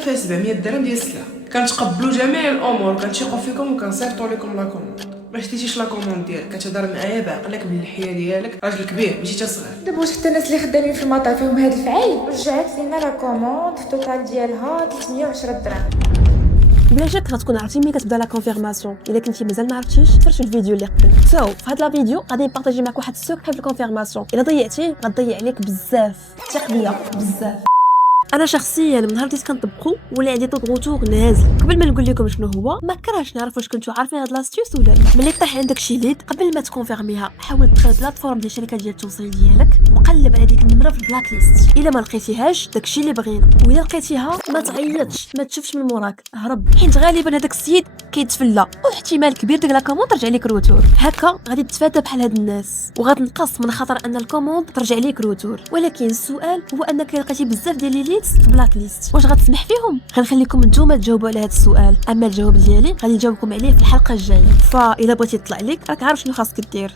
فيها 700 درهم ديال السلعه، كنتقبلوا جميع الامور وكنثيقوا فيكم وكنصيفطوا لكم لا كوموند. ما شتيش لا كوموند ديالك كتهضر معايا بعقلك باللحيه ديالك، راجل كبير ماشي تا صغير. دابا واش حتى الناس اللي خدامين في المطار فيهم هاد الفعايل؟ رجعت لينا لا كوموند في التوتال ديالها 310 درهم. بلا شك غتكون عرفتي ملي كتبدا لا كونفيرماسيون. الا كنتي مازال ما عرفتيش فرش الفيديو اللي قبل. في هاد لا فيديو غادي نبارطاجي معك واحد السوق في الكونفيرماسيون. الا ضيعتيه غتضيع عليك بزاف، ثق بيا بزاف. انا شخصيا من نهار بديت كنطبقو ولا عندي طوط غوتور نازل. قبل ما نقول لكم شنو هو، ما كرهتش نعرف واش كنتو عارفين هاد لاستيوس ولا لا. ملي طيح عندك شي ليد قبل ما تكونفيرميها، حاول تدخل البلاتفورم ديال الشركه ديال التوصيل ديالك وقلب على ديك النمره في البلاك ليست. الا ما لقيتيهاش داكشي اللي بغينا، والا لقيتيها ما تعيطش، ما تشوفش من موراك، هرب، حيت غالبا هذاك السيد كيتفلى واحتمال كبير ديك لا كوموند ترجع لك روتور. هكا غادي تتفادى بحال هاد الناس وغتنقص من خطر ان الكوموند ترجع لك روتور. ولكن السؤال هو انك لقيتي بزاف ديال لي ليدز في بلاك ليست، واش غتسمح فيهم؟ غنخليكم نتوما تجاوبوا على هذا السؤال، اما الجواب ديالي غادي نجاوبكم عليه في الحلقه الجايه. فاذا بغيتي تطلع لك راك عارف شنو خاصك دير.